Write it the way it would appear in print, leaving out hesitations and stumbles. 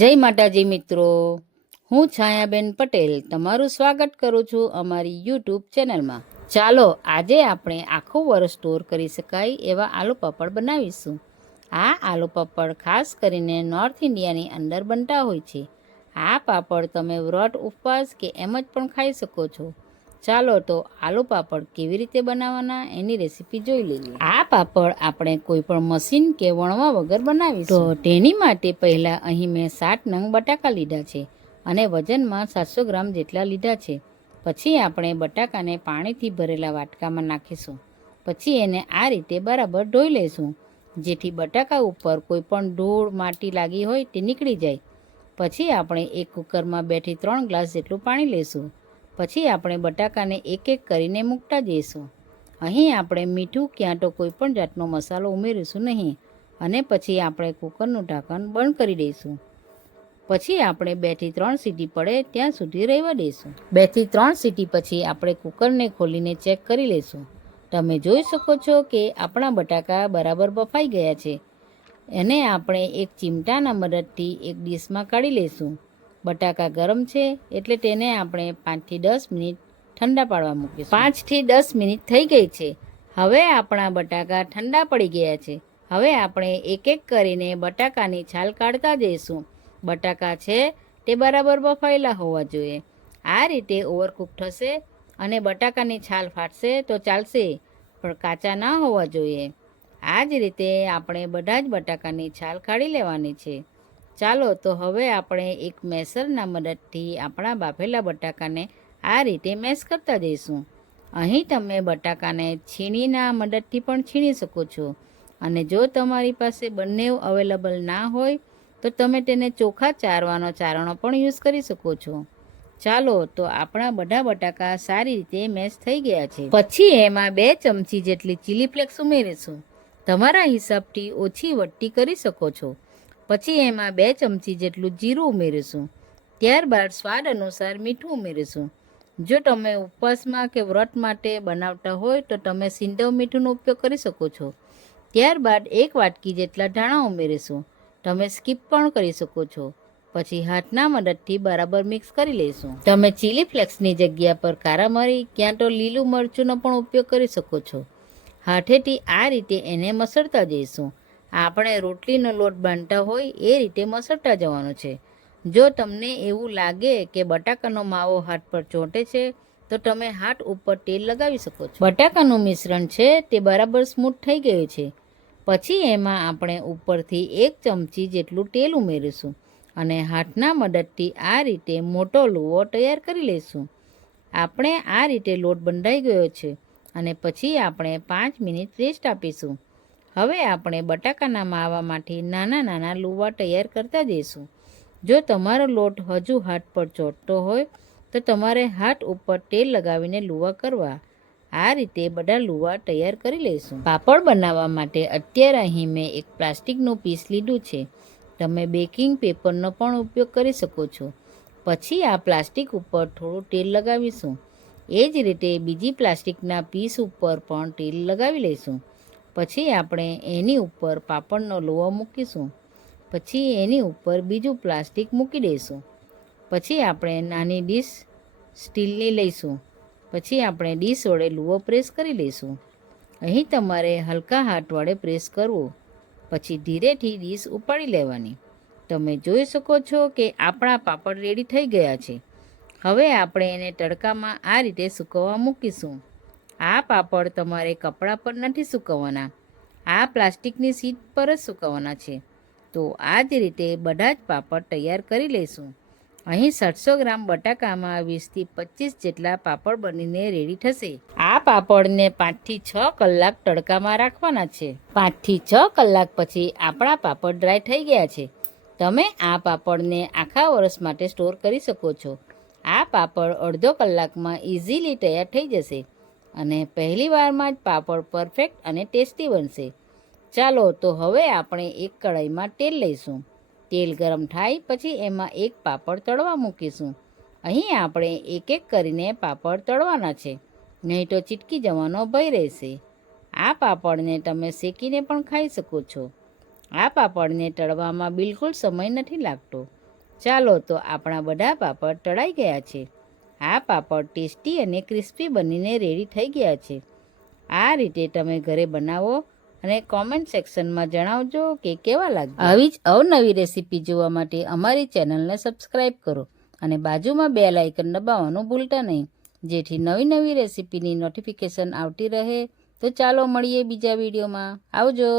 જય માતાજી મિત્રો, હું છાયાબેન પટેલ તમારું સ્વાગત કરું છું અમારી યુટ્યુબ ચેનલમાં. ચાલો આજે આપણે આખું વર્ષ સ્ટોર કરી શકાય એવા આલુ પાપડ બનાવીશું. આ આલુ પાપડ ખાસ કરીને નોર્થ ઇન્ડિયાની અંદર બનતા હોય છે. આ પાપડ તમે વ્રત ઉપવાસ કે એમ જ પણ ખાઈ શકો છો. ચાલો તો આલુ પાપડ કેવી રીતે બનાવવાના એની રેસીપી જોઈ લઈએ. આ પાપડ આપણે કોઈ પણ મશીન કે વણવા વગર બનાવીશું. તો તેની માટે પહેલાં અહીં મેં 7 નંગ બટાકા લીધા છે અને વજનમાં 700 ગ્રામ જેટલા લીધા છે. પછી આપણે બટાકાને પાણીથી ભરેલા વાટકામાં નાખીશું. પછી એને આ રીતે બરાબર ધોઈ લઈશું, જેથી બટાકા ઉપર કોઈ પણ ધૂળ માટી લાગી હોય તે નીકળી જાય. પછી આપણે એક કુકરમાં 2 થી 3 ગ્લાસ જેટલું પાણી લઈશું. પછી આપણે બટાકાને એક એક કરીને મૂકતા જઈશું. અહીં આપણે મીઠું ક્યાં તો કોઈ પણ જાતનો મસાલો ઉમેરીશું નહીં અને પછી આપણે કુકરનું ઢાંકણ બંધ કરી દઈશું. પછી આપણે 2 થી 3 સીટી પડે ત્યાં સુધી રહેવા દઈશું. 2 થી 3 સીટી પછી આપણે કુકરને ખોલીને ચેક કરી લઈશું. તમે જોઈ શકો છો કે આપણા બટાકા બરાબર બફાઈ ગયા છે. એને આપણે એક ચીમટાના મદદથી એક ડીશમાં કાઢી લઈશું. બટાકા ગરમ છે એટલે તેને આપણે 5 થી 10 મિનિટ ઠંડા પાડવા મૂકીશું. 5 થી 10 મિનિટ થઈ ગઈ છે. હવે આપણા બટાકા ઠંડા પડી ગયા છે. હવે આપણે એક એક કરીને બટાકાની છાલ કાઢતા જઈશું. બટાકા છે તે બરાબર બફાયેલા હોવા જોઈએ. આ રીતે ઓવરકુક થશે અને બટાકાની છાલ ફાટશે તો ચાલશે, પણ કાચા ના હોવા જોઈએ. આ જ રીતે આપણે બધા જ બટાકાની છાલ કાઢી લેવાની છે. ચાલો તો હવે આપણે એક મેસરના મદદથી આપણા બાફેલા બટાકાને આ રીતે મેશ કરતા જઈશું. અહીં તમે બટાકાને છીણીના મદદથી પણ છીણી શકો છો, અને જો તમારી પાસે બંને અવેલેબલ ના હોય તો તમે તેને ચોખા ચારવાનો ચારણો પણ યુઝ કરી શકો છો. ચાલો તો આપણા બધા બટાકા સારી રીતે મેશ થઈ ગયા છે. પછી એમાં 2 ચમચી જેટલી ચીલી ફ્લેક્સ ઉમેરીશું. તમારા હિસાબથી ઓછી વધતી કરી શકો છો. પછી એમાં 2 ચમચી જેટલું જીરું ઉમેરીશું. ત્યારબાદ સ્વાદ અનુસાર મીઠું ઉમેરીશું. જો તમે ઉપવાસમાં કે વ્રત માટે બનાવતા હોય તો તમે સિંધવ મીઠુંનો ઉપયોગ કરી શકો છો. ત્યારબાદ 1 વાટકી જેટલા ધાણા ઉમેરીશું. તમે સ્કીપ પણ કરી શકો છો. પછી હાથના મદદથી બરાબર મિક્સ કરી લઈશું. તમે ચીલી ફ્લેક્સની જગ્યા પર કારા મરી ક્યાં તો લીલું મરચુંનો પણ ઉપયોગ કરી શકો છો. હાથેથી આ રીતે એને મસળતા જઈશું. આપણે રોટલીનો લોટ બાંધતા હોય એ રીતે મસળતા જવાનું છે. જો તમને એવું લાગે કે બટાકાનો માવો હાથ પર ચોંટે છે તો તમે હાથ ઉપર તેલ લગાવી શકો છો. બટાકાનું મિશ્રણ છે તે બરાબર સ્મૂથ થઈ ગયું છે. પછી એમાં આપણે ઉપરથી 1 ચમચી જેટલું તેલ ઉમેરીશું અને હાથના મદદથી આ રીતે મોટો લુવો તૈયાર કરી લઈશું. આપણે આ રીતે લોટ બંધાઈ ગયો છે અને પછી આપણે 5 મિનિટ રેસ્ટ આપીશું. હવે આપણે બટાકાના માવામાંથી નાના નાના લુવા તૈયાર કરતા જઈશું. જો તમારો લોટ હજુ હાથ પર ચોંટતો હોય તો તમારે હાથ ઉપર તેલ લગાવીને લુવા કરવા. આ રીતે બધા લુવા તૈયાર કરી લઈશું. પાપડ બનાવવા માટે અત્યારે અહીં મેં એક પ્લાસ્ટિકનું પીસ લીધું છે. તમે બેકિંગ પેપરનો પણ ઉપયોગ કરી શકો છો. પછી આ પ્લાસ્ટિક ઉપર થોડું તેલ લગાવીશું. એ જ રીતે બીજી પ્લાસ્ટિકના પીસ ઉપર પણ તેલ લગાવી લઈશું. પછી આપણે એની ઉપર પાપડનો લોવો મૂકીશું. પછી એની ઉપર બીજું પ્લાસ્ટિક મૂકી દઈશું. પછી આપણે નાની ડીશ સ્ટીલની લઈશું. પછી આપણે ડીશ વડે લુવો પ્રેસ કરી લઈશું. અહીં તમારે હલકા હાથ વડે પ્રેસ કરવો. પછી ધીરેથી ડીશ ઉપાડી લેવાની. તમે જોઈ શકો છો કે આપણા પાપડ રેડી થઈ ગયા છે. હવે આપણે એને તડકામાં આ રીતે સૂકવવા મૂકીશું. આ પાપડ તમારે કપડાં પર નથી સૂકવવાના, આ પ્લાસ્ટિકની શીટ પર જ સૂકવવાના છે. તો આ જ રીતે બધા જ પાપડ તૈયાર કરી લઈશું. અહીં 700 ગ્રામ બટાકામાં 20 થી 25 જેટલા પાપડ બનીને રેડી થશે. આ પાપડને 5 થી 6 કલાક તડકામાં રાખવાના છે. 5 થી 6 કલાક પછી આપણા પાપડ ડ્રાય થઈ ગયા છે. તમે આ પાપડને આખા વર્ષ માટે સ્ટોર કરી શકો છો. આ પાપડ અડધો કલાકમાં ઇઝીલી તૈયાર થઈ જશે અને પહેલી વારમાં જ પાપડ પરફેક્ટ અને ટેસ્ટી બનશે. ચાલો તો હવે આપણે એક કઢાઈમાં તેલ લઈશું. તેલ ગરમ થાય પછી એમાં એક પાપડ તળવા મૂકીશું. અહીં આપણે એક એક કરીને પાપડ તળવાના છે, નહીં તો ચીટકી જવાનો ભય રહેશે. આ પાપડને તમે શેકીને પણ ખાઈ શકો છો. આ પાપડને તળવામાં બિલકુલ સમય નથી લાગતો. ચાલો તો આપણા બધા પાપડ તળાઈ ગયા છે. આ પાપડ ટેસ્ટી અને ક્રિસ્પી બનીને રેડી થઈ ગયા છે. આ રીતે તમે ઘરે બનાવો અને કોમેન્ટ સેક્શનમાં જણાવજો કે કેવા લાગ્યા. આવી જ અવનવી રેસીપી જોવા માટે અમારી ચેનલને સબસ્ક્રાઈબ કરો અને બાજુમાં બેલ આઇકન દબાવવાનું ભૂલતા નહીં, જેથી નવી નવી રેસીપીની નોટિફિકેશન આવતી રહે. તો ચાલો મળીએ બીજા વિડીયોમાં. આવજો.